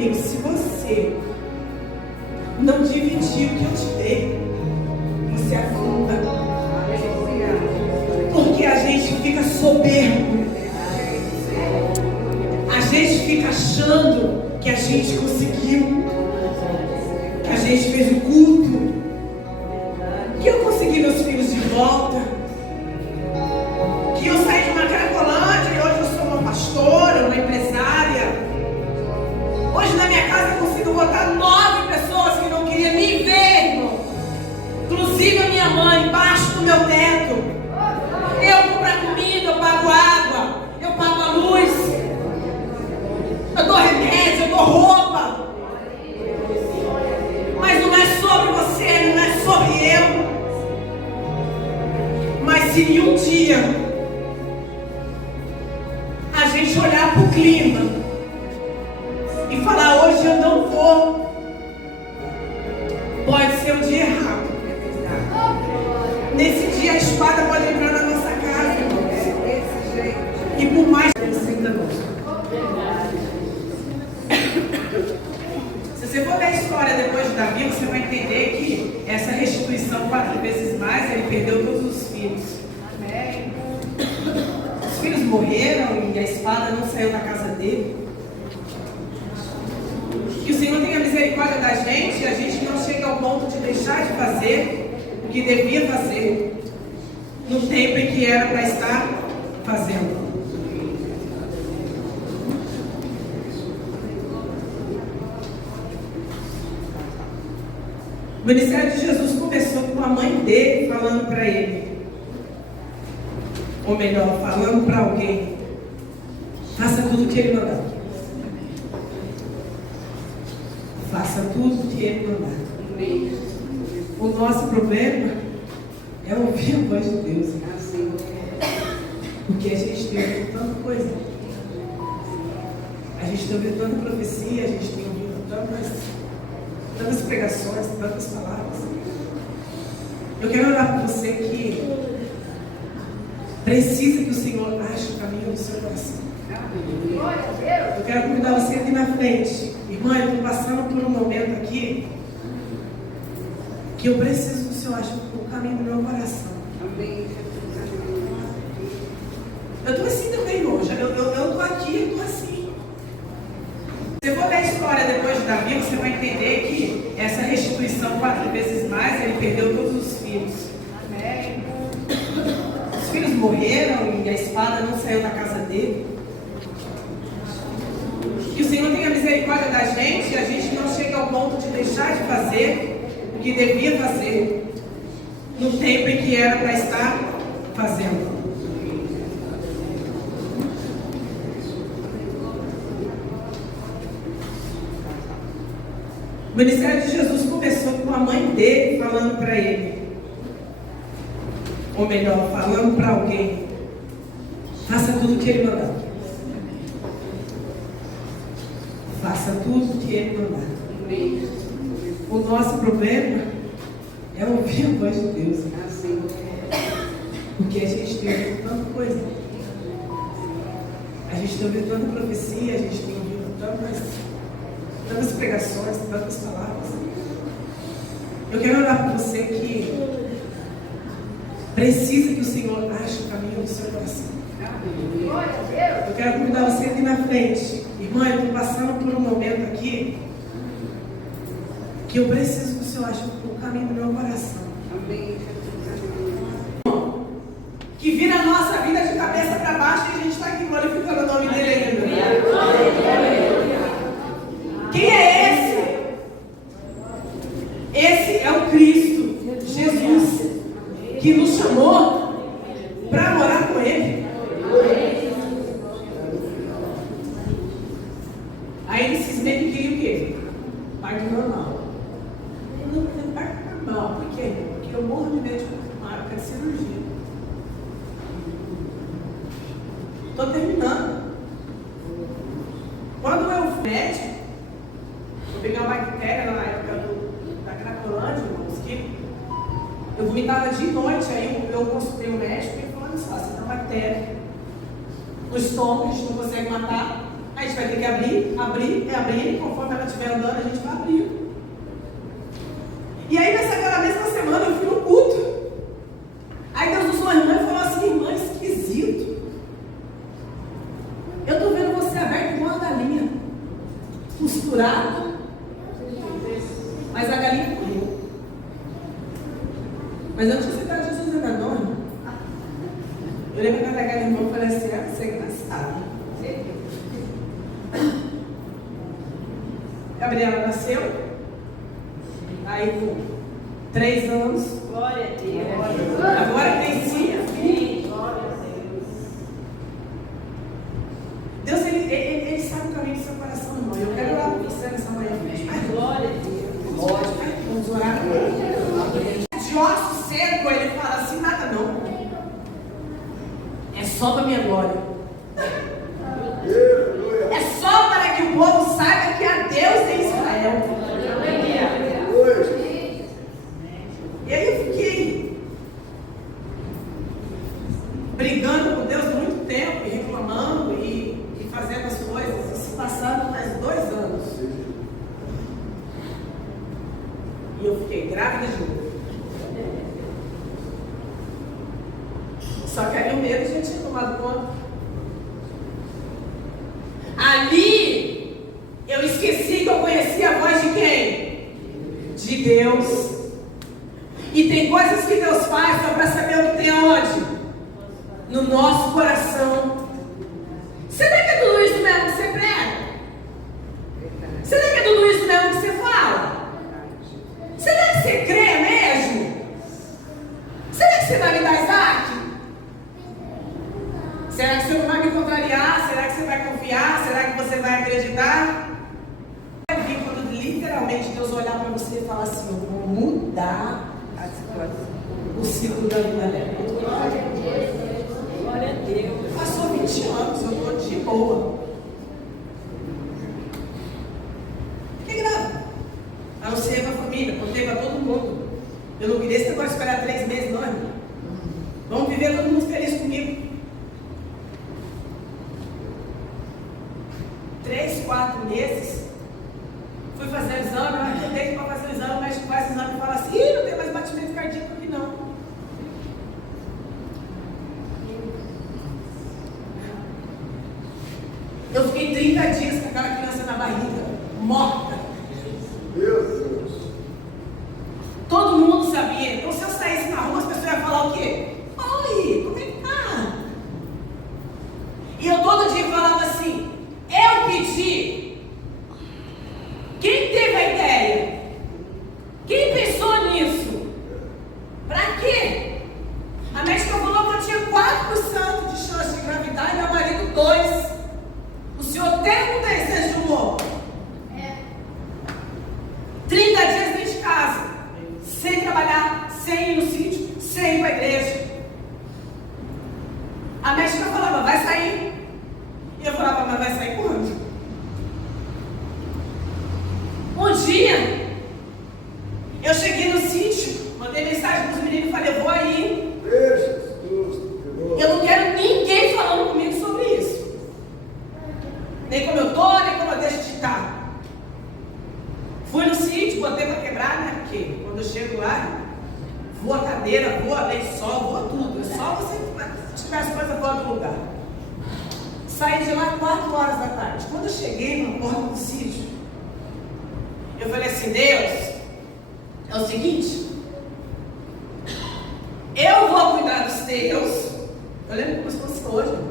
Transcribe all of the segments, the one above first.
comigo, se você não dividir o que eu te dei, você afunda. Porque a gente fica soberbo. A gente fica achando que a gente conseguiu, que a gente fez o culto, que eu consegui meus filhos de volta, que eu saí de uma cracolândia e hoje eu sou uma pastora, uma empresária. Hoje na minha casa eu consigo botar 9 pessoas que não queriam me ver, irmão. Inclusive a minha mãe, embaixo do meu teto. Eu compro a comida, eu pago água, eu pago a luz, eu dou remédio, eu dou roupa. Mas não é sobre você, não é sobre eu. Mas se em um dia a gente olhar para o clima e falar, hoje eu não vou, pode ser um dia errado. Nesse dia a espada pode entrar na nossa casa, irmãos. E por mais se você for ver a história depois de Davi, você vai entender que essa restituição 4 vezes mais, ele perdeu todos os filhos. Amém. Os filhos morreram e a espada não saiu da casa dele. Que o Senhor tenha misericórdia da gente e a gente não chegue ao ponto de deixar de fazer o que devia fazer no tempo em que era para estar fazendo. O ministério de Jesus começou com a mãe dele falando para ele, ou melhor, falando para alguém, faça tudo o que ele mandar. Faça tudo o que ele mandar. O nosso problema é ouvir a voz de Deus. Porque a gente tem ouvido tanta coisa. A gente tem ouvido tanta profecia, a gente tem ouvido tantas pregações, tantas palavras. Eu quero orar por você que precisa que o Senhor ache o caminho do seu coração. Eu quero convidar você aqui na frente. Irmã, eu estou passando por um momento aqui que eu preciso que o Senhor ache o caminho do meu coração. Eu estou assim também, irmão. Eu estou aqui, eu estou assim. Se você for ver a história depois de Davi, você vai entender que essa restituição 4 vezes mais, ele perdeu todos os filhos. Amém. Os filhos morreram e a espada não saiu da casa dele. Que o Senhor tenha misericórdia da gente e a gente não chegue ao ponto de deixar de fazer o que devia fazer no tempo em que era para estar fazendo. O ministério de Jesus começou com a mãe dele falando para ele, ou melhor, falando para alguém, faça tudo o que ele mandar. Faça tudo o que ele mandar. O nosso problema é ouvir a voz de Deus. Porque a gente tem ouvido tanta coisa. A gente tem ouvido tanta profecia, a gente tem ouvido tantas pregações, tantas palavras. Eu quero orar por você que precisa que o Senhor ache o caminho do seu coração. Eu quero convidar você aqui na frente. Irmã, eu estou passando por um momento aqui que eu preciso que o Senhor ache o caminho do meu coração. Que vira a nossa vida de cabeça para baixo e a gente está aqui glorificando o nome dele ainda. Quem é esse? Esse é o Cristo, Jesus, que nos chamou para morar com Ele. Aí eles cismem que queriam o quê? Parto normal. Não, parto normal. Por quê? Porque eu morro de medo de confirmar, eu quero cirurgia. Estou terminando. Quando eu fui médico, eu peguei uma bactéria na época da Cracolândia, irmãos, que eu vomitava de noite, aí eu consultei o médico e ele falou, olha só, você tem uma bactéria no estômago, a gente não consegue matar. A gente vai ter que abrir, conforme ela estiver andando, a gente vai abrir. E aí, naquela mesma semana, eu fui no culto. Aí Deus usou a irmã e falou assim: irmã, esquisito. Eu estou vendo você aberto igual uma galinha, costurada, mas a galinha correu. Mas eu não tinha citado Jesus ainda não, irmão. Eu lembro que aquela irmã e falei assim: você é engraçado. Gabriela nasceu, aí com 3 anos. Glória a Deus. Agora tem 5. Glória a Deus. Deus, ele sabe o caminho do seu coração, irmão. Eu quero orar por você nessa manhã. Glória a Deus. Vamos orar. De osso seco, ele fala assim: nada não. É só para minha glória. É só para que o povo saiba que há Deus em Israel. E aí eu fiquei brigando com Deus muito tempo, e reclamando e fazendo as coisas. Isso passaram mais 2 anos. E eu fiquei grávida de novo. Só que ali o medo já tinha tomado conta. Ali, eu esqueci que eu conhecia a voz de quem? De Deus. E tem coisas que Deus faz só para saber o que tem aonde? No nosso coração. Será que é tudo isso mesmo que você prega? Será que é tudo isso mesmo que você fala? Será que você crê mesmo? Será que você vai me dar Isaac? Será que você não vai me contrariar? Será que você vai confiar? Será que você vai acreditar? Eu vi quando literalmente Deus olhar para você e falar assim: eu vou mudar o ciclo da vida dela. Glória a Deus. Passou 20 anos, eu estou de boa. Fiquei grávida. Anunciei para a família, contei para todo mundo. Eu não queria esse negócio de esperar 3 meses, não, irmão. Vamos viver todo mundo feliz comigo. 3, 4 meses. Fui fazer o exame, eu acreditei para fazer o exame, o médico faz o exame e fala assim: ih, não tem mais batimento cardíaco aqui não. Eu fiquei 30 dias com aquela criança na barriga, morta. Meu Deus. Todo mundo sabia. Então, se eu saísse na rua, as pessoas iam falar o quê? Oi, como é que tá? E eu todo dia falava assim: eu pedi. Quem teve a ideia? Quem pensou nisso? Pra quê? A médica falou que eu tinha 4% de chance de engravidar e meu marido 2%. O senhor tem ou não tem senso de humor? 30 dias dentro de casa, sem trabalhar, sem ir no sítio, sem ir para a igreja. A médica falava: vai sair. E eu falava: mas vai sair quando? Um dia, eu cheguei no sítio, mandei mensagem para os meninos e falei: eu vou aí. Eu não quero ninguém falando comigo sobre isso. Nem como eu estou, nem como eu deixo de estar. Fui no sítio, botei para quebrar, né? Porque quando eu chego lá, voa a cadeira, voa lençol, voa tudo. É só você tiver as coisas para outro lugar. Saí de lá 4 horas da tarde. Quando eu cheguei na porta do sítio, eu falei assim: Deus, é o seguinte, eu vou cuidar dos teus. Eu lembro como se fosse hoje.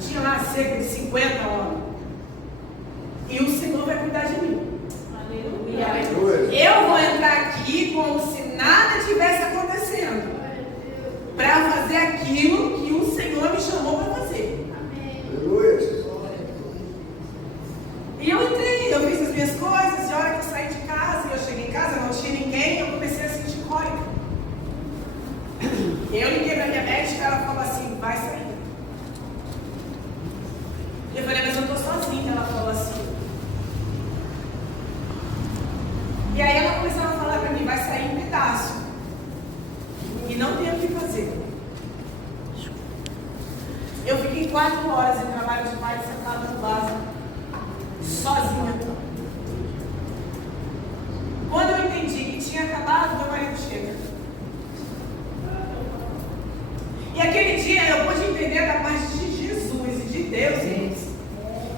Tinha lá cerca de 50 homens. E o Senhor vai cuidar de mim. Aleluia. Eu vou entrar aqui como se nada tivesse acontecendo, para fazer aquilo que o Senhor me chamou para fazer. E eu entrei, eu fiz as minhas coisas, e a hora que eu saí de casa, e eu cheguei em casa, não tinha ninguém, eu comecei a sentir cólica. E eu liguei para minha médica, ela falou assim: vai sair. Eu falei: mas eu estou sozinha. Ela falou assim. E aí ela começou a falar para mim: vai sair um pedaço. E não tem o que fazer. Eu fiquei fiquei 4 horas em trabalho de parto sentada no vaso, sozinha. Quando eu entendi que tinha acabado, meu marido chega. E aquele dia eu pude entender da parte de Jesus e de Deus, gente,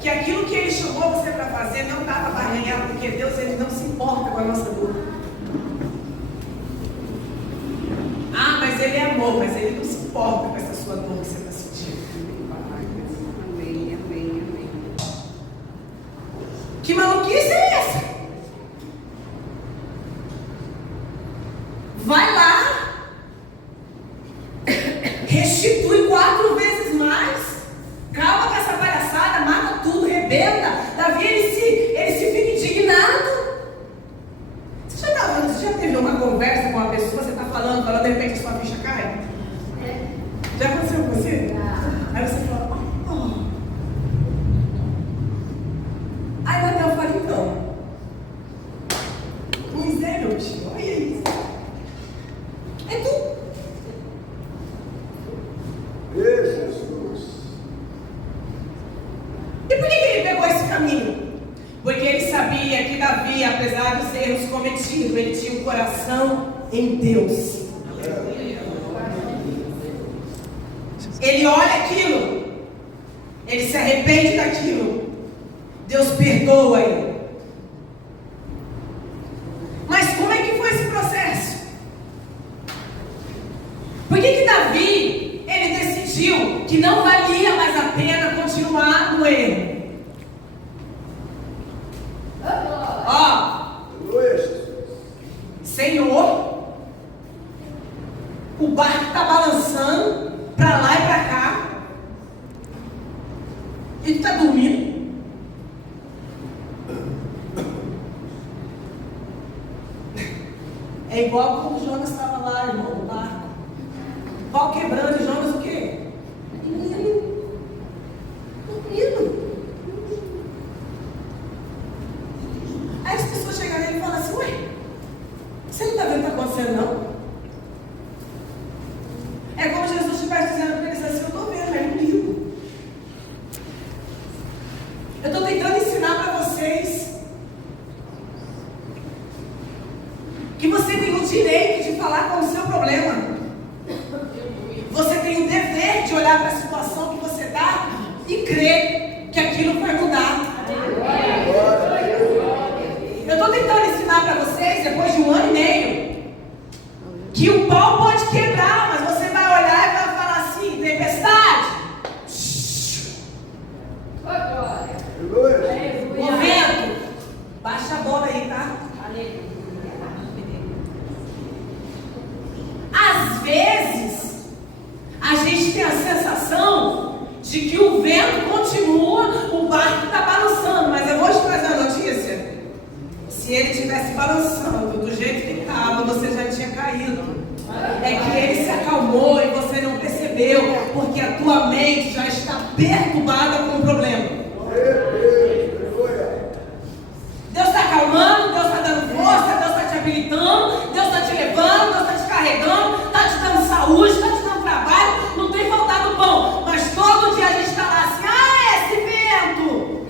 que aquilo que Ele chamou você para fazer não estava barganhado, porque Deus, Ele não se importa com a nossa dor. Ah, mas Ele é amor, mas Ele não se importa com essa sua dor que você está sentindo. Amém, amém, amém. Que maluquice é essa? Vai lá, restitui 4 vezes mais, acaba com essa palhaçada, mata tudo, rebenta. Davi, ele se fica indignado. Você já teve uma conversa com uma pessoa, você está falando, de repente a sua ficha cai? Já aconteceu com você? Aí você fala, oh. Aí Natal fala, então, pois é, meu tio, olha isso. É tu. Jesus. E por que ele pegou esse caminho? Porque ele sabia que Davi, apesar dos erros cometidos, ele tinha um coração em Deus. Ele olha aquilo, ele se arrepende daquilo, Deus perdoa ele. Mas como é que foi esse processo? Por que Davi, ele decidiu que não valia mais a pena continuar no erro? Senhor, o barco está balançando para lá e para cá. Ele está dormindo. É igual quando Jonas estava lá, irmão, no barco. Pau quebrando e Jonas o quê? Dormindo. Aí as pessoas chegam nele e falam assim, ué, você não está vendo o que está acontecendo, não? É como Jesus estivesse dizendo para eles assim, eu estou vendo, é comigo. Eu estou tentando ensinar para vocês que você tem o direito de falar com o seu problema. Você tem o dever de olhar para a situação que você está e crer que aquilo vai mudar. Eu estou tentando ensinar para vocês, depois de 1 ano e meio, que o pau pode quebrar, mas você vai olhar e vai falar assim, tempestade. O vento, baixa a bola aí, tá? Às vezes, a gente tem a sensação de que o vento continua, o barco está balançando, mas eu vou te trazer a notícia. Se ele estivesse balançando do jeito que estava, você já tinha caído. É que ele se acalmou e você não percebeu, porque a tua mente já está perturbada com o problema. Deus está acalmando, Deus está dando força, Deus está te habilitando, Deus está te levando, Deus está te carregando, está te dando saúde, está te dando trabalho, não tem faltado pão, mas todo dia a gente está lá assim, esse vento.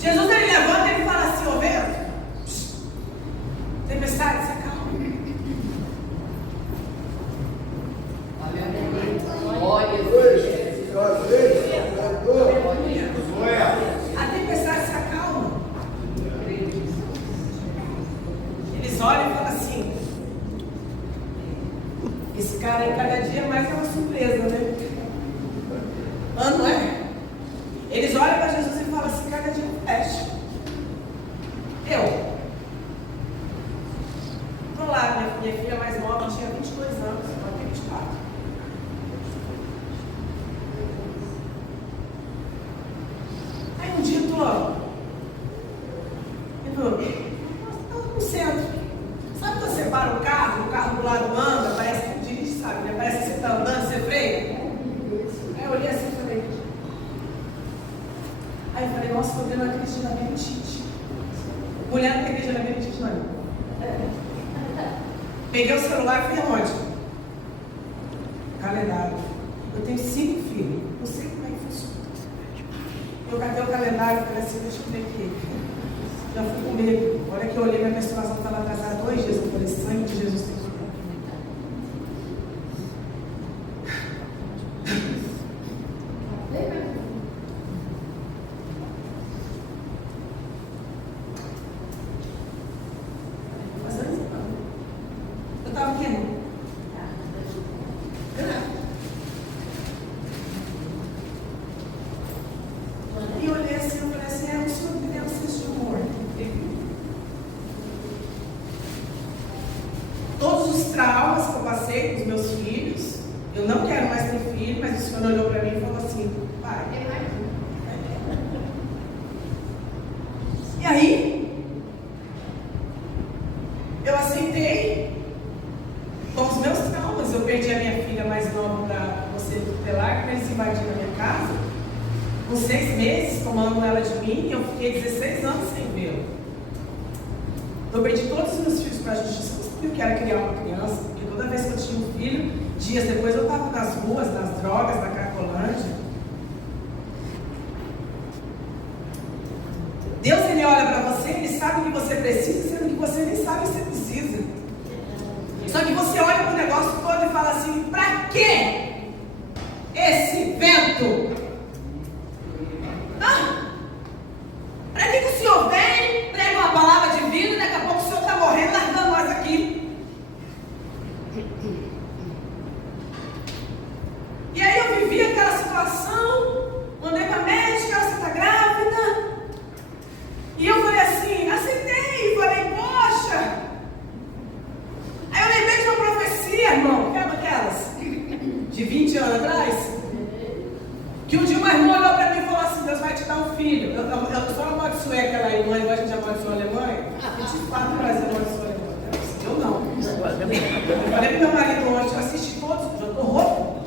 Jesus, ele levanta e ele fala assim, ô vento, tempestade, se acalma. A tempestade se acalma. Eles olham e falam assim, esse cara aí cada dia mais é uma surpresa, né? Não é? Eles olham para Jesus e falam assim, cada dia um teste. Estou lá, minha filha mais nova tinha 22 anos, agora tem 24. Aí um dia estou no centro. Sabe quando você para o carro do lado anda, parece que dirige, sabe, né? Parece que você está andando, você freia. Aí eu olhei assim e falei. Aí eu falei, nossa, estou vendo a Cristina Benedite. Mulher não tem Cristina Benedite, não. Peguei o celular e fui aonde? Calendário. Eu tenho 5 filhos. Não sei como é que funciona. Eu catei o calendário, falei assim, deixa eu ver aqui. Já fui com medo. A hora que eu olhei, minha menstruação estava atrasada 2 dias. Eu falei, sangue de Jesus tem que eu estava aqui, não? E eu olhei assim, eu falei assim, o senhor me deu um senso de humor. Todos os traumas que eu passei com os meus filhos, eu não quero mais ter filho, mas o senhor olhou para mim e falou assim, pai. E aí, eu aceitei com os meus traumas. Eu perdi a minha filha mais nova para você tutelar, que eles invadiram a minha casa. Com 6 meses, tomando ela de mim, eu fiquei 16 anos sem vê-la. Eu perdi todos os meus filhos para a justiça. Eu quero criar uma criança, porque toda vez que eu tinha um filho, dias depois eu estava nas ruas, nas drogas, na Cracolândia. Deus, Ele olha para você, Ele sabe o que você precisa, sendo que você nem sabe o que você precisa. Só que você olha para o negócio todo e fala assim, para que esse vento? Para que o senhor vem, prega uma palavra de vida e daqui a pouco o senhor está morrendo, largando nós aqui? E aí eu vivi aquela situação, mandei para a médica, você está grávida? E eu falei assim, aceitei, falei, poxa. Aí eu lembrei de uma profecia, irmão, que era aquelas de 20 anos atrás, que um dia uma irmã olhou para mim e falou assim, Deus vai te dar um filho. Eu só amaldiçoei aquela irmã, igual a gente amaldiçoou a Alemanha. 24 no Brasil amaldiçoou a Alemanha. Eu não. Eu falei pro meu marido ontem, eu assisti todos, eu tô rouco,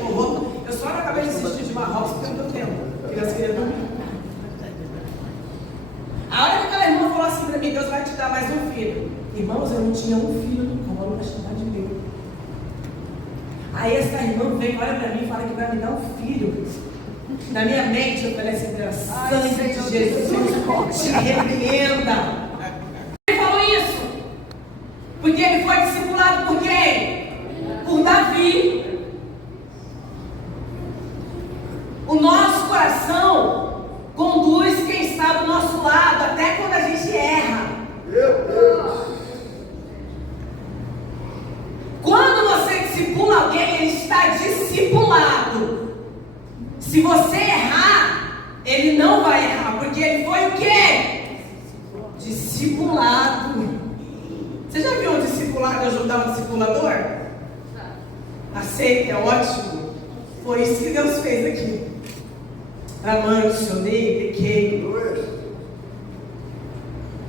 tô rouco. Eu só não acabei de assistir de Marrocos porque eu não tô tempo. Porque as queriam dormir. A hora que aquela irmã falou assim para mim, Deus vai te dar mais um filho. Irmãos, eu não tinha um filho no colo para chamar de meu. Aí essa irmã vem, olha para mim e fala que vai me dar um filho. Na minha mente eu falei assim, sangue de Jesus, te repreenda. Ele falou isso porque ele foi discipulado por quem? Por Davi. O nosso coração conduz quem está do nosso lado, até quando a gente erra. Meu Deus. Quando você discipula alguém, ele está discipulado. Se você errar, ele não vai errar, porque ele foi o quê? Discipulado. Você já viu um discipulado ajudar um discipulador? Aceita, é ótimo. Foi isso que Deus fez aqui. Amante, sonei, pequei.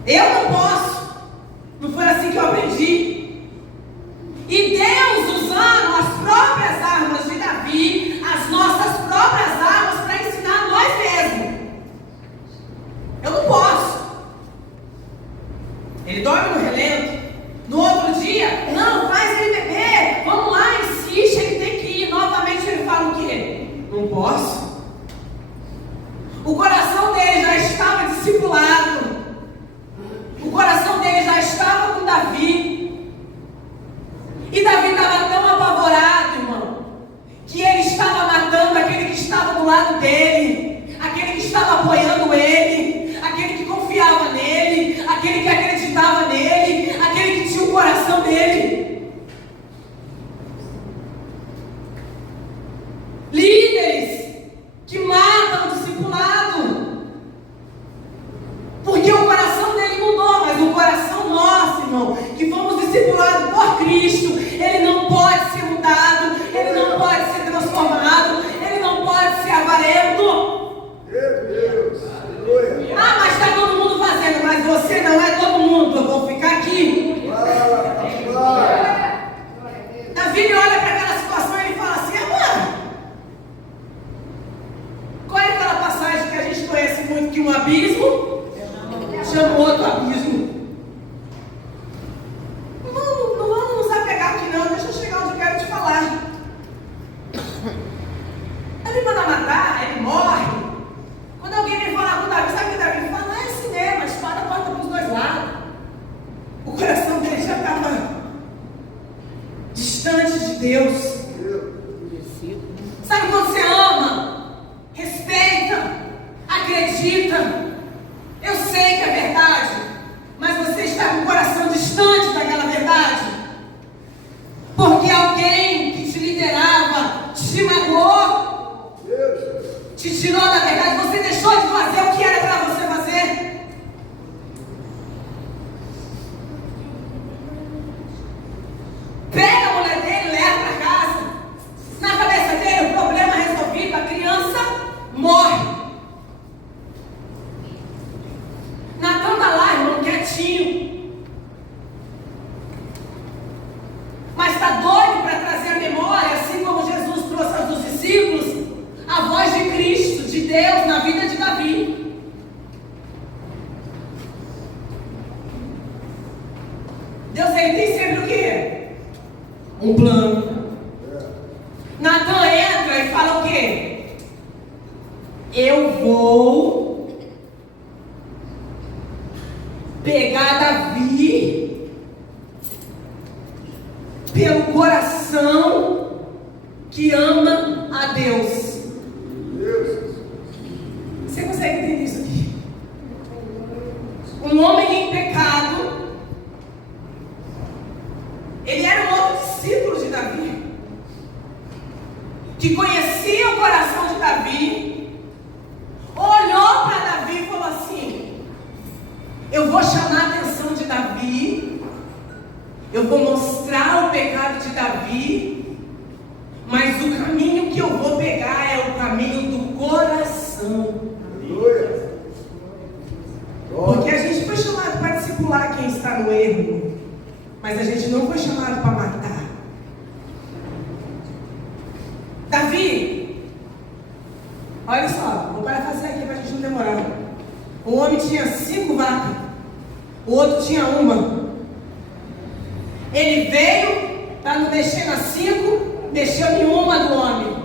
Eu não posso. Não foi assim que eu aprendi. E Deus usando as próprias armas de Davi, as nossas próprias armas para ensinar nós mesmos. Eu não posso. Ele dorme no relento. No outro dia, não, faz ele beber. Vamos lá, insiste, ele tem que ir. Novamente ele fala o quê? Não posso. O coração dele já estava discipulado. O coração dele já estava com Davi. E Davi estava tão apavorado, irmão, que ele estava matando aquele que estava do lado dele, aquele que estava apoiando ele, aquele que confiava nele, aquele que acreditava nele, aquele que tinha o coração dele. Líderes que matam o discipulado, porque o coração dele mudou, mas o coração nosso, irmão, que fomos discipulados por Cristo, ele não pode ser mudado, ele não pode ser transformado, ele não pode ser avarento. Meu Deus. Ah, mas está todo mundo fazendo, mas você não é todo mundo, eu vou ficar aqui. Davi olha para aquela situação e ele fala assim, amor, Ele manda matar, ele morre. Quando alguém vem falar com Davi, sabe o que Davi fala? É assim mesmo, a espada corta para os dois lados. O coração dele já estava distante de Deus. Sabe quando você ama, respeita, acredita? Eu sei que é verdade, mas você está com o coração distante daquela verdade. Porque alguém que te liderava, te magoou, te tirou da verdade, você deixou de fazer o que era para você fazer. Pega a mulher dele, leva para casa. Na cabeça dele, o problema resolvido, a criança morre. Natan está lá, irmão, quietinho. Mas está doido para trazer a memória, assim como Jesus trouxe aos discípulos, a voz de Cristo, de Deus, na vida de Davi. Deus, ele tem sempre o quê? Um plano. Natan entra e fala o quê? Eu vou pegar Davi pelo coração que ama a Deus. Você consegue entender isso aqui? Um homem em pecado. Ele era um outro discípulo de Davi, que conhecia o coração de Davi, olhou para Davi e falou assim: eu vou chamar a atenção de Davi, eu vou mostrar o pecado de Davi, mas o caminho que eu vou pegar é o caminho do coração. Porque a gente foi chamado para discipular quem está no erro, mas a gente não foi chamado para matar. Davi, olha só, vou fazer aqui para a gente não demorar. O homem tinha 5 vacas, o outro tinha 1. Ele veio para não mexer nas 5, mexeu em 1 do homem.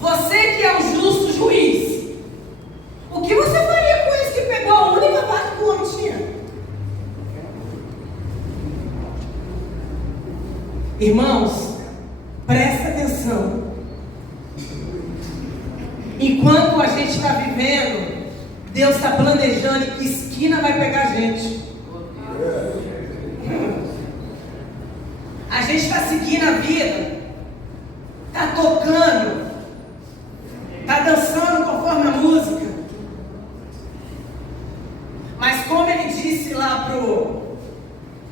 Você que é o justo juiz, o que você faria com esse que pegou a única vaca que o homem tinha? Irmãos, presta atenção. Enquanto a gente está vivendo, Deus está planejando em que esquina vai pegar a gente. A gente está seguindo a vida, está tocando, está dançando conforme a música. Mas como ele disse lá pro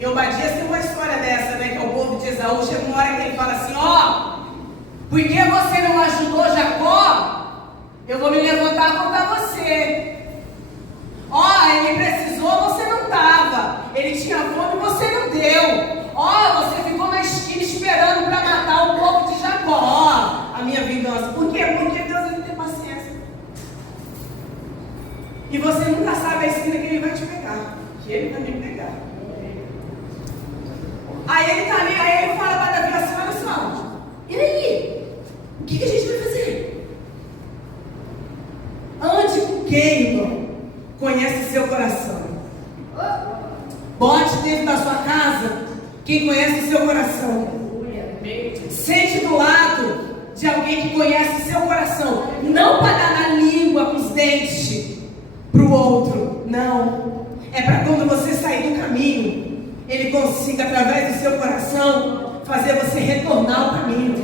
Obadias, tem uma história dessa, né? Que é o povo de Esaú. Chega uma hora que ele fala assim: ó, porque você não ajudou Jacó, eu vou me levantar contra você. Ó, ele precisou, você não estava. Ele tinha fome, você não deu. Ó, você ficou na esquina esperando para matar o povo de Jacó. Ó, a minha vingança. Por quê? Porque Deus ele tem paciência. E você nunca sabe a esquina que ele vai te pegar. Que ele vai me pegar. Aí ele tá ali, aí ele fala para Davi assim: olha só, e aí? O que a gente vai fazer? Ande com quem, irmão? Conhece seu coração. Bote dentro da sua casa quem conhece seu coração. Sente do lado de alguém que conhece seu coração. Não para dar na língua com os dentes para o outro. Não. É para quando você sair do caminho, ele consiga, através do seu coração, fazer você retornar ao caminho.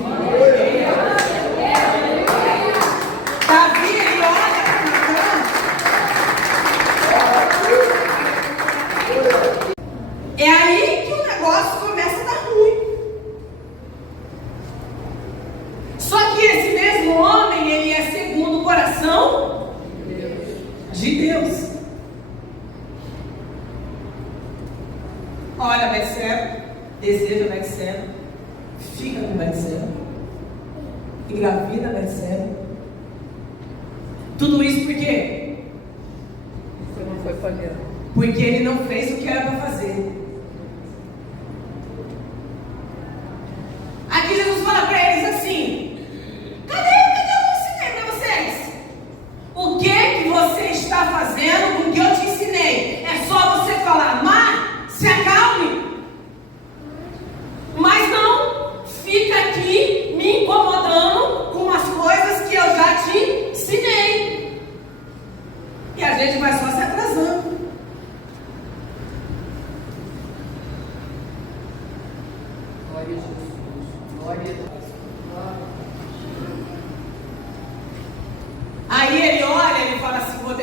Davi, ele olha para Natan. É aí que o negócio começa a dar ruim. Só que esse mesmo homem, ele é segundo o coração de Deus. Olha Betseba, deseja Betseba, fica com Betseba, engravida Betseba. Tudo isso por quê? Você não foi pagando. Porque ele não fez o que era para fazer. Aqui Jesus fala para eles assim: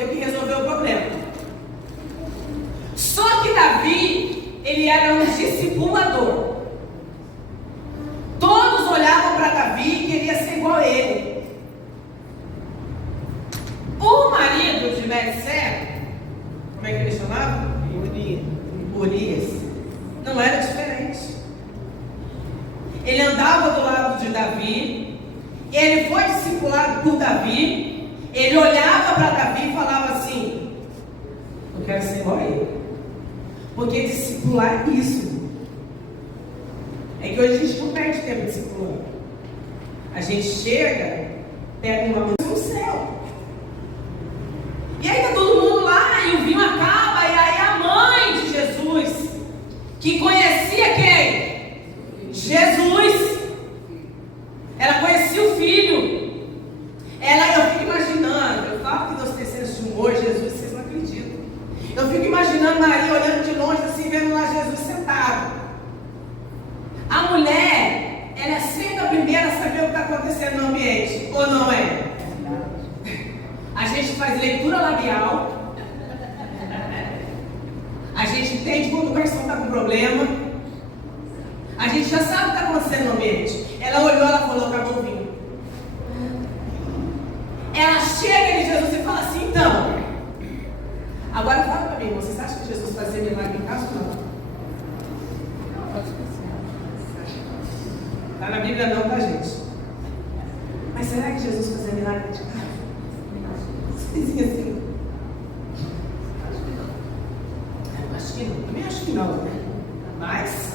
teve que resolver o problema. Só que Davi, ele era um discipulador. Todos olhavam para Davi e queriam ser igual a ele. O marido de Betseba, como é que ele chamava? Urias. Não era diferente. Ele andava do lado de Davi. Ele foi discipulado por Davi. Ele olhava para Davi e falava assim: eu quero ser igual a ele. Porque discipular é isso. É que hoje a gente não perde tempo discipulando. A gente chega, pega uma mansão no céu. E aí tá todo mundo lá e o vinho acaba. E aí a mãe de Jesus, que conhecia quem? Jesus. Ela conhecia o filho. Eu fico imaginando, eu falo que Deus tem senso de humor, Jesus, vocês não acreditam. Eu fico imaginando Maria olhando de longe assim, vendo lá Jesus sentado. A mulher, ela é sempre a primeira a saber o que está acontecendo no ambiente, ou não é? A gente faz leitura labial. A gente entende quando o garçom está com problema. A gente já sabe o que está acontecendo no ambiente. Ela olhou, ela falou: acabou o vinho. Ela chega em Jesus e fala assim: então, agora fala para mim, vocês acham que Jesus fazia milagre em casa ou não? Está na Bíblia não, tá, gente? Mas será que Jesus fazia milagre de casa? Vocês dizem assim? Acho que não. Também acho que não, né? Mas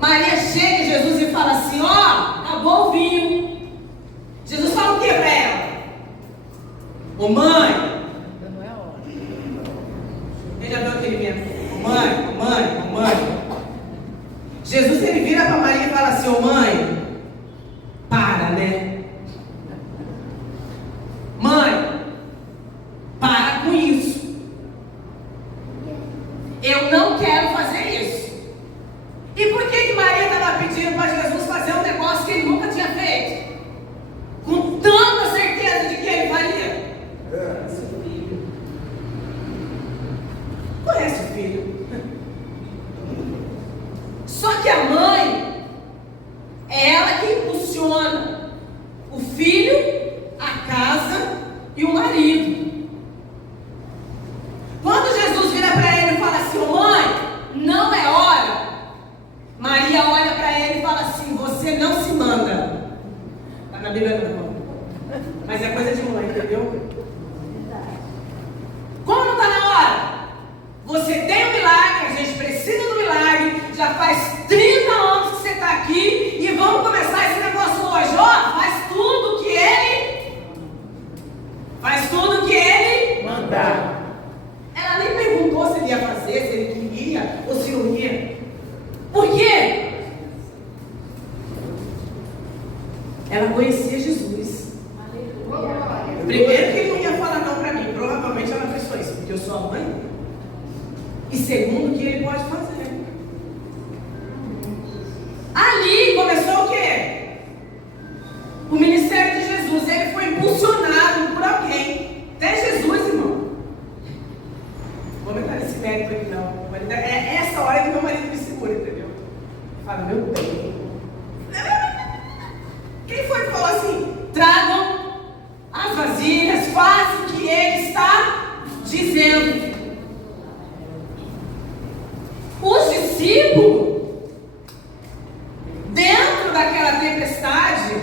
Maria chega em Jesus e fala assim: ó, acabou o vinho. Jesus fala o que para ela? Ô mãe, não é a hora. Ele já viu aquele mesmo? Mãe. Jesus, ele vira para Maria e fala assim: ô mãe, para, né? Mãe, para com isso. Eu não quero fazer isso. E por que Maria estava pedindo para Jesus fazer um negócio que ele nunca tinha feito? Com tanta certeza de que ele faria. Conhece o filho. Só que a mãe é ela que impulsiona o filho, a casa e o marido. Quando Jesus vira para ele e fala assim: ô mãe, não é hora, Maria olha para ele e fala assim: você não se manda. Está na Bíblia não, mas é coisa de mãe, entendeu? Como não está na hora? Você tem um milagre, a gente precisa do milagre. Já faz 30 anos que você está aqui e vamos começar esse negócio hoje. Ó, faz tudo que ele mandar. Ela nem perguntou se ele ia fazer, se ele queria ou se não ia. Por quê? Ela conhecia Jesus. Primeiro que ele não ia falar não para mim. Provavelmente ela pensou isso, porque eu sou a mãe. E segundo que ele pode fazer. Ali começou o quê? O ministério de Jesus. Ele foi impulsionado por alguém. Até Jesus, irmão. Vou entrar nesse mérito aqui não. É essa hora que meu marido me segura, entendeu? Fala, meu bem. Quem foi que falou assim? Tragam as vasilhas, faz o que ele está dizendo. Os discípulos, dentro daquela tempestade,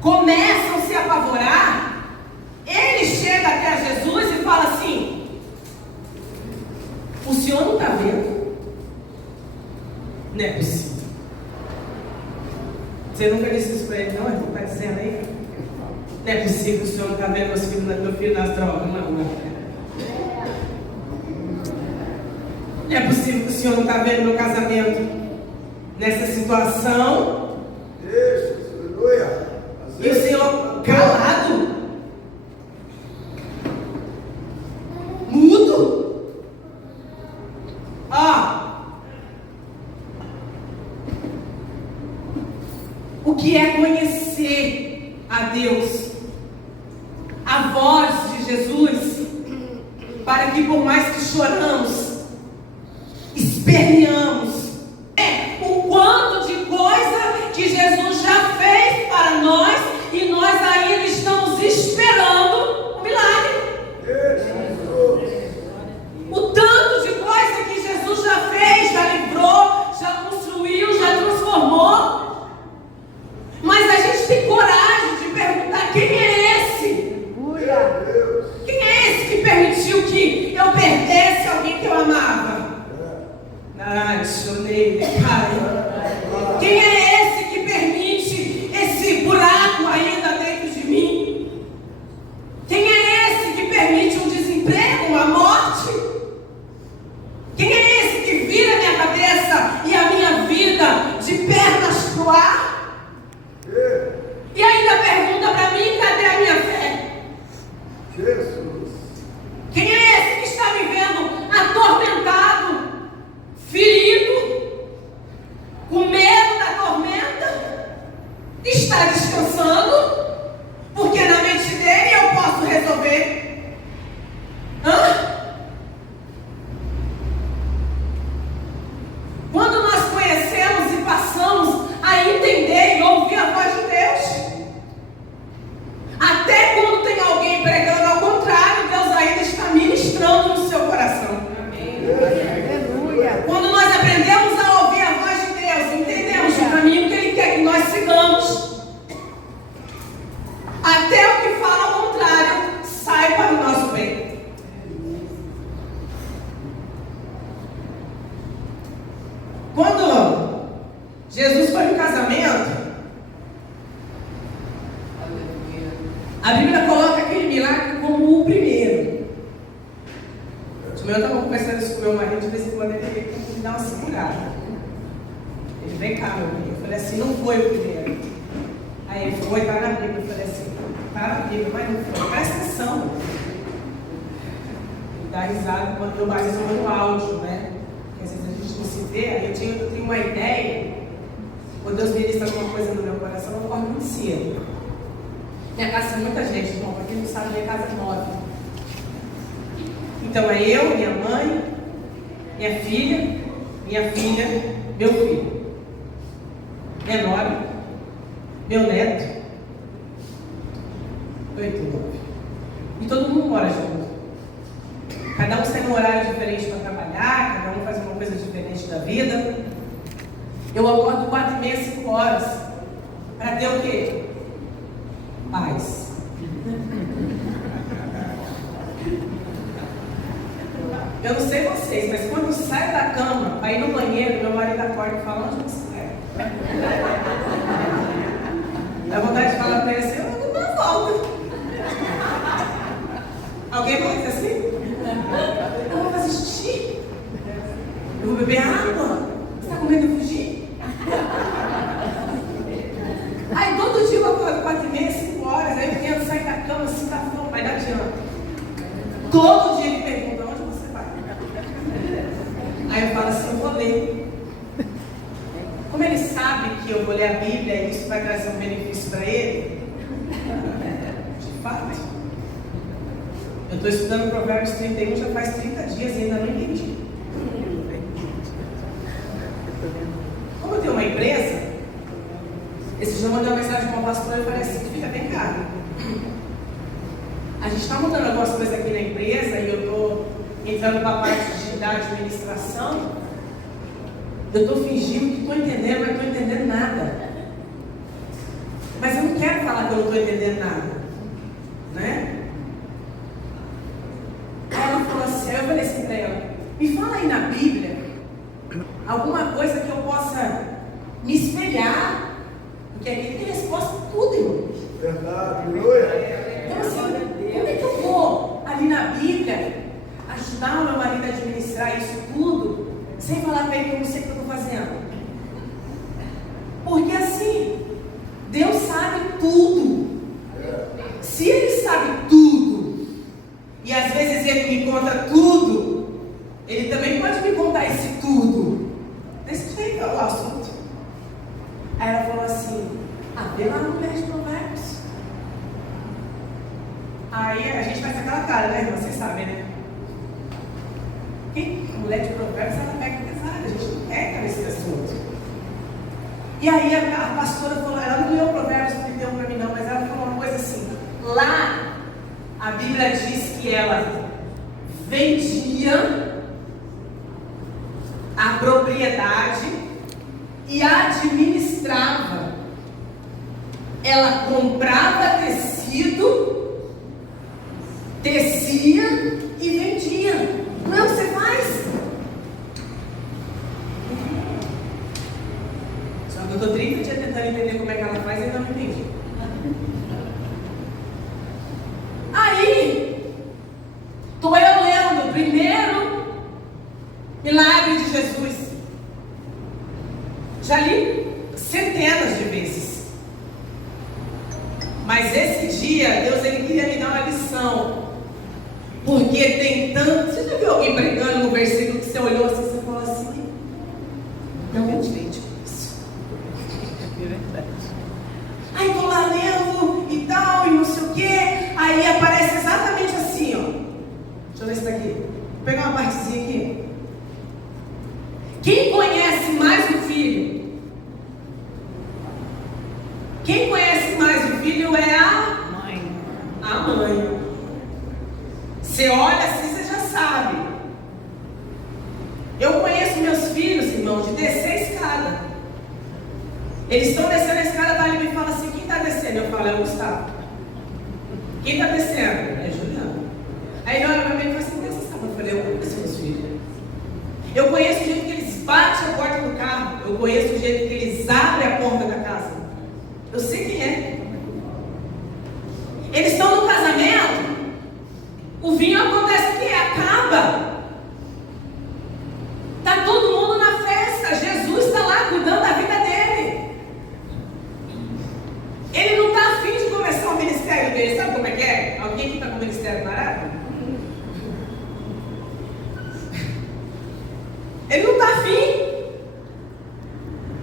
começam a se apavorar. Ele chega até Jesus e fala assim: o senhor não está vendo? Não é possível. Você nunca disse isso para ele, não? Ele está dizendo aí? Não é possível que o senhor não está vendo meu filho nas drogas, não. Não é possível que o senhor não está vendo meu casamento nessa situação. E o senhor calado, mudo. O que é conhecer a Deus voz de Jesus, para que por mais que choramos, esperneamos, o quanto de coisa que Jesus já fez para nós e nós ainda estamos esperando o milagre. O tanto de coisa que Jesus já fez, já livrou, já construiu, já transformou. Mas a gente tem coragem de perguntar: quem é esse? Quem é esse que permitiu que eu perdesse alguém que eu amava? Chorei, cara. Quem é esse que permite esse buraco ainda dentro de mim? Quem é esse que permite um desemprego, uma morte? Quem é esse que vira minha cabeça e a minha vida de pernas pro ar? E ainda pergunta para mim: cadê a minha fé? Jesus. Quem é esse que está me vendo atormentado, ferido, com medo da tormenta, está descansando, porque na mente dele eu posso resolver? Quando nós conhecemos e passamos a entender e ouvir a voz de Deus, até quando tem alguém pregando ao contrário, Deus ainda está ministrando no seu coração. Aleluia. Quando nós aprendemos a ouvir a voz de Deus, entendemos o caminho que Ele quer que nós sigamos, até o que fala ao contrário sai para o nosso bem. Quando Jesus foi no casamento, a Bíblia coloca aquele milagre como o primeiro. Eu estava conversando isso com meu marido, de vez em quando ele tem que me dar uma segurada. Ele vem cá, meu filho. Eu falei assim: não foi o primeiro. Aí ele foi, está na Bíblia. Eu falei assim: está na Bíblia, mas não foi. Presta atenção. Ele dá risada quando eu batizo no áudio, né? Porque às vezes a gente não se vê. Aí eu tenho uma ideia. Quando Deus ministra alguma coisa no meu coração, eu acordo muito cedo. Minha casa tem muita gente, irmão. Para quem não sabe, minha casa é 9. Então é eu, minha mãe, minha filha, meu filho, menor, meu neto, 8 e 9. E todo mundo mora junto. Cada um sai num horário diferente para trabalhar, cada um faz uma coisa diferente da vida. Eu acordo 4h30, 5 horas, para ter o quê? Paz. Eu não sei vocês, mas quando eu saio da cama para ir no banheiro, meu marido acorda e fala: onde você vai? Dá vontade de falar para ele assim: eu vou dar uma volta. Alguém pode dizer assim? Eu vou fazer xixi? Eu vou beber água? Você está com medo de fugir? Aí todo dia eu acordo 4h30, 5 horas, aí eu tento sair da cama assim, tá fome, mas não adianta. Todo dia ele pergunta: onde você vai? Aí eu falo assim: eu vou ler. Como ele sabe que eu vou ler a Bíblia e isso vai trazer um benefício para ele, de fato, eu estou estudando Provérbios 31 já faz 30 dias e ainda não entendi. Como eu tenho uma empresa, esse dia eu mandei uma mensagem para uma pastora e falei assim: filha, vem cá. A gente está mudando algumas coisas aqui na empresa e eu estou entrando para a parte da administração. Eu estou fingindo que estou entendendo, mas não estou entendendo nada. Mas eu não quero falar que eu não estou entendendo nada, né? Aí ela falou assim, eu falei assim para ela: me fala aí na Bíblia alguma coisa que eu possa me espelhar, porque aqui tem resposta a tudo, irmão. Verdade, aleluia. Então assim, como é que eu vou ali na Bíblia ajudar o meu marido a administrar isso tudo, sem falar para ele que eu não sei o que eu estou fazendo? Porque assim, Deus sabe tudo. Se Ele sabe tudo, e às vezes Ele me conta tudo, Ele também pode me contar esse tudo. Deixa eu ver o assunto. Aí ela falou assim: vê lá no mulher de Provérbios. Aí a gente faz aquela cara, né, irmã? Vocês sabem, né? A mulher de provérbios, ela pega pesada, a gente não pega nesse assunto. E aí a pastora falou, ela não leu provérbios que deu para mim não, mas ela falou uma coisa assim, lá a Bíblia diz que ela vendia a propriedade e administrava. Ela comprava tecido, tecia e vendia. Não é o que você faz? Só que eu estou 30 dias tentando entender como é que ela faz e ainda não entendi. Aí, estou eu lendo o primeiro milagre de Jesus. Já li centenas de vezes. Mas esse dia, Deus ele queria me dar uma lição. Porque tem tanto. Você já viu alguém pregando no versículo que você olhou assim, você falou assim? Não acredito nisso. Aí estou lá lendo e tal, e não sei o quê. Aí aparece exatamente assim, ó. Deixa eu ver isso daqui. Vou pegar uma partezinha aqui. Quem conhece mais o filho? Quem conhece mais o filho é a mãe. A mãe. Você olha assim, você já sabe. Eu conheço meus filhos, irmãos, de descer a escada. Eles estão descendo a escada, tá, ele me fala assim, quem está descendo? Eu falo, é o Gustavo. Quem está descendo? É Juliana. Aí ele olha para mim e fala assim, desce essa. Eu falei, eu conheço meus filhos. Eu conheço o jeito que eles batem a porta do carro. Eu conheço o jeito que eles abrem a porta da casa. Eu sei quem é. Eles estão no casamento. O vinho acontece o quê? Acaba. Está todo mundo na festa. Jesus está lá cuidando da vida dele. Ele não está afim de começar o ministério dele. Sabe como é que é? Alguém que está com o ministério parado? Ele não está afim.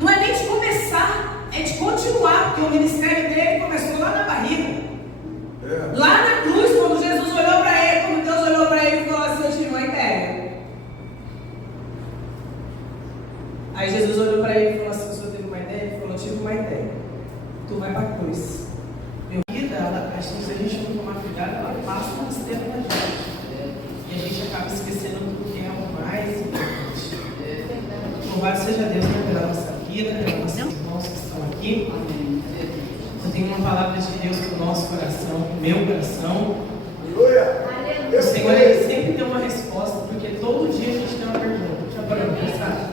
Não é nem de começar, é de continuar, porque o ministério dele começou lá na barriga. Lá na cruz, quando Jesus olhou para ele, quando Deus olhou para ele e falou assim, eu tive uma ideia. Aí Jesus olhou para ele e falou assim, o senhor teve uma ideia? Ele falou, eu tive uma ideia. Tu vai para a cruz. Meu vida, se a gente não tomar cuidado, ela passa na esteira da gente. E a gente acaba esquecendo do que é o mais importante. Louvado seja Deus, né, pela nossa vida, pelos nossos irmãos que estão aqui. Eu tenho uma palavra de Deus para o nosso coração, para o meu coração. O Senhor ele sempre tem uma resposta, porque todo dia a gente tem uma pergunta. Já parou para pensar?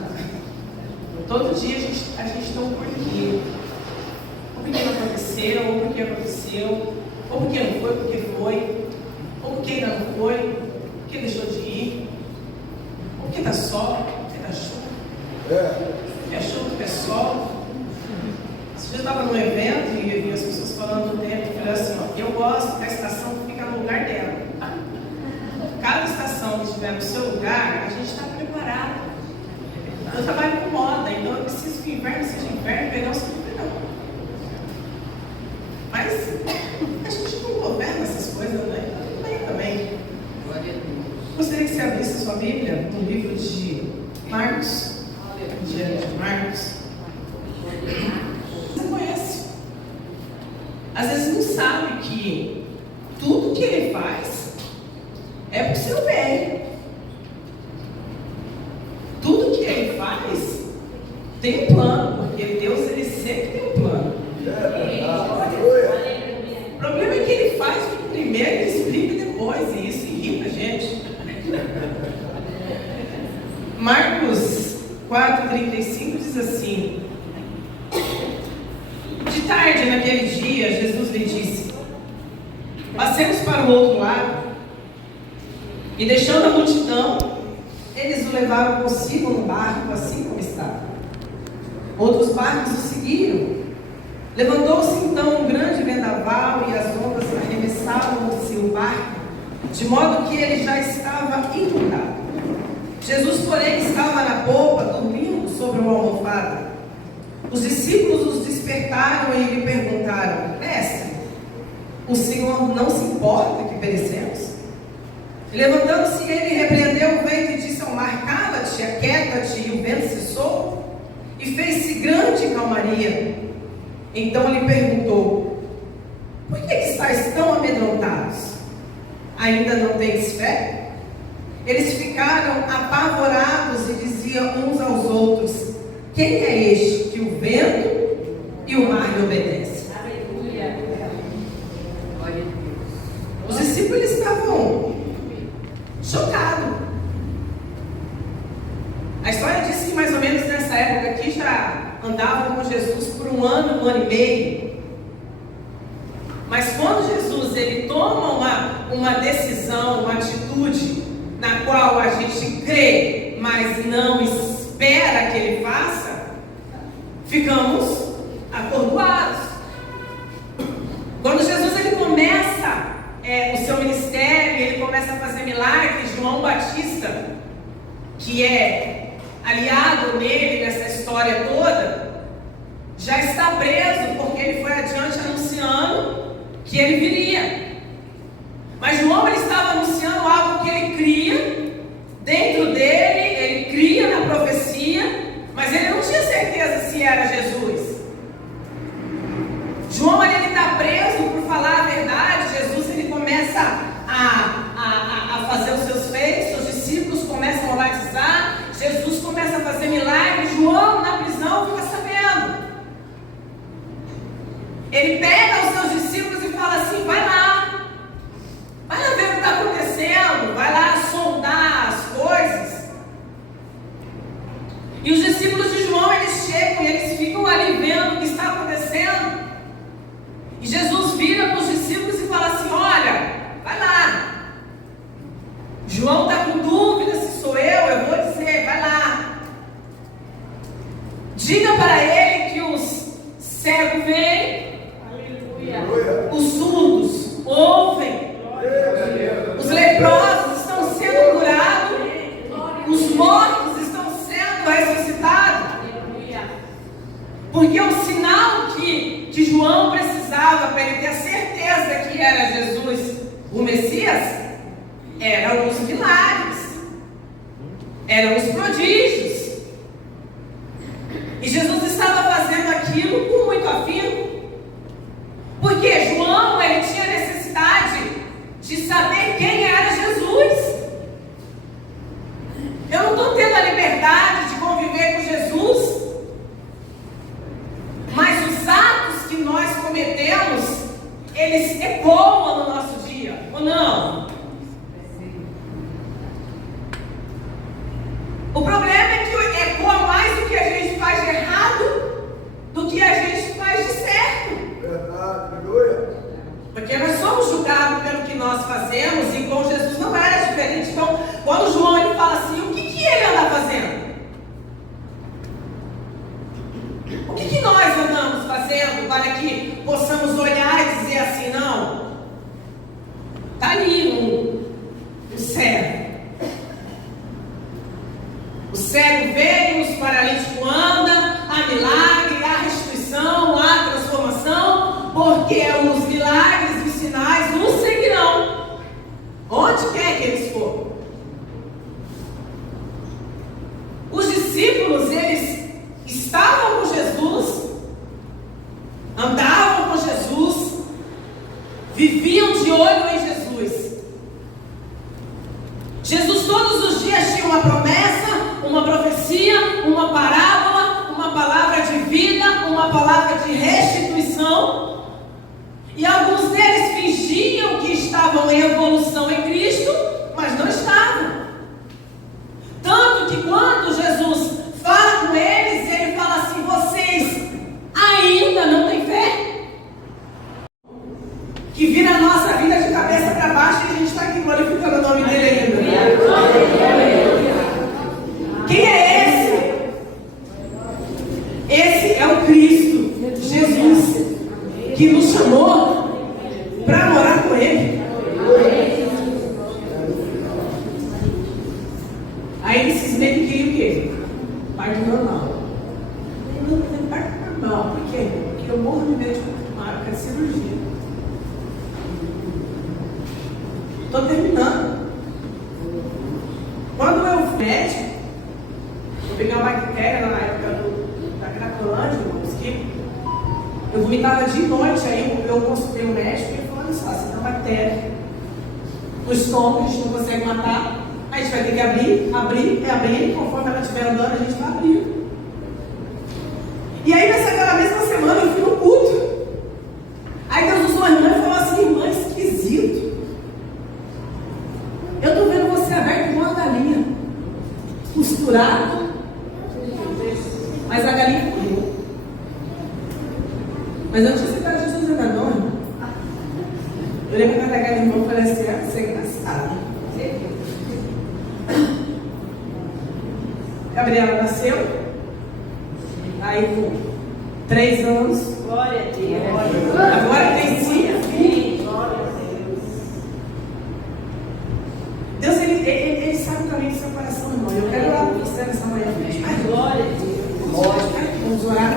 Todo dia a gente tem um porquê. Ou porque não aconteceu, ou porque aconteceu, ou porque não foi, porque foi, ou porque ainda não foi, porque deixou de ir, ou porque está sol, porque está chuva. Que é chuva, que é sol. Eu estava num evento e eu vi as pessoas falando do tempo. Eu falei assim, ó, eu gosto da estação que fica no lugar dela. Cada estação que estiver no seu lugar, a gente está preparado. Eu trabalho com moda, então eu preciso que o inverno seja inverno, verão seja verão. Mas a gente não governa essas coisas, né? Tudo bem também. Gostaria que você abrisse a sua Bíblia no livro de Marcos. Evangelho de Marcos. Você conhece. Às vezes não sabe que tudo que ele faz é para o seu bem. Tudo que ele faz tem um plano, porque Deus ele sempre tem um plano. O problema é que ele faz tudo primeiro, ele explica depois, e isso irrita a gente. Marcos 4,35 diz assim: de tarde naquele dia, Jesus lhe disse: passemos para o outro lado. E deixando a multidão, eles o levaram consigo no barco, assim como estava. Outros barcos o seguiram. Levantou-se então um grande vendaval e as ondas arremessavam-se o barco, de modo que ele já estava inundado. Jesus, porém, estava na popa, dormindo sobre uma almofada. Os discípulos os despertaram e lhe perguntaram: Mestre, o Senhor não se importa que perecemos. Levantando-se ele, repreendeu o vento e disse ao mar: cala-te, aquieta-te, e o vento cessou, e fez-se grande calmaria. Então lhe perguntou: por que estáis tão amedrontados? Ainda não tens fé? Eles ficaram apavorados e diziam uns aos outros: quem é este que o vento e o mar lhe obedecem? Aleluia. Glória a Deus. Os discípulos estavam chocados. A história diz que mais ou menos nessa época aqui já andavam com Jesus por um ano e meio. Mas quando Jesus ele toma uma decisão, uma atitude na qual a gente crê, mas não espera que ele faça, ficamos atordoados. Quando Jesus ele começa o seu ministério, ele começa a fazer milagres, João Batista, que é aliado nele nessa história toda, já está preso porque ele foi adiante anunciando que ele viria. Mas João ele estava anunciando algo que ele cria dentro dele, ele cria na profecia, mas ele não tinha certeza se era Jesus. João ele está preso por falar a verdade. Jesus ele começa a fazer os seus feitos, os discípulos começam a batizar, Jesus começa a fazer milagres. João na prisão fica sabendo. Ele pega os seus discípulos e fala assim: vai lá ver o que está acontecendo, vai lá sondar as coisas. E os discípulos de João eles chegam e eles ficam ali vendo o que está acontecendo. E Jesus vira para os discípulos e fala assim: olha, vai lá. João está com dúvida se sou eu vou dizer, vai lá. Diga para ele que os cegos veem, os surdos ouvem, os leprosos estão sendo curados, os mortos estão sendo ressuscitados. Porque o sinal que João precisava para ele ter a certeza que era Jesus, o Messias, eram os milagres, eram os prodígios. E Jesus estava fazendo aquilo com muito afinco, porque João ele tinha necessidade de saber quem era Jesus. Eu não estou tendo a liberdade de conviver com Jesus, mas os atos que nós cometemos, eles ecoam no nosso dia, ou não? O problema é que ecoa mais o que a gente faz de errado do que a gente faz de certo. Verdade, aleluia. Porque nós somos julgados pelo que nós fazemos, e com Jesus não era diferente. Então, quando João ele fala assim, o que ele anda fazendo? O que nós andamos fazendo para que possamos olhar e dizer assim: não, está ali um cego. O cego veio, os paralíticos andam, há milagre, há restituição, há transformação, porque os milagres e os sinais nos seguirão, onde quer que eles forem. Os discípulos, eles estavam com Jesus, andavam com Jesus, viviam de olho em Jesus. Jesus todos os dias tinha uma promessa, uma profecia, uma parábola, uma palavra de vida, uma palavra de restituição. E alguns deles fingiam que estavam em evolução em Cristo, mas não estavam. Tanto que quando Jesus fala com eles, ele fala assim: vocês ainda não têm fé? Que vira a nossa vida de cabeça para baixo e a gente está aqui glorificando o nome dele ainda. Quem é esse? Esse é o Cristo, Jesus, que nos chamou para morar com Ele. Aí esses meio que o quê? Parte normal. Parte normal. Por quê? Porque eu morro de medo de marca de cirurgia. Estou terminando. Quando eu fui médico, eu peguei uma bactéria na época da Cracolândia, do mosquito. Eu vomitava de noite, aí eu consultei o médico e ele falou: olha só, você tem uma bactéria no estômago, a gente não consegue matar, a gente vai ter que abrir, conforme ela estiver andando, a gente vai abrir. E aí, naquela mesma semana, eu fui no culto. Aí Deus usou a irmã e falou assim: irmã, esquisito. Eu estou vendo você aberto igual uma galinha, costurado, mas a galinha morreu. Mas eu não tinha aceitado Jesus ainda não, irmão. Eu lembro que aquela irmã e falei assim: ah, você é engraçado. Gabriela nasceu, aí com 3 anos. Glória a Deus. Agora tem 5. Glória a Deus. Deus, ele sabe o caminho do seu coração, irmão. Eu quero orar por você nessa manhã. Glória a Deus. Vamos orar.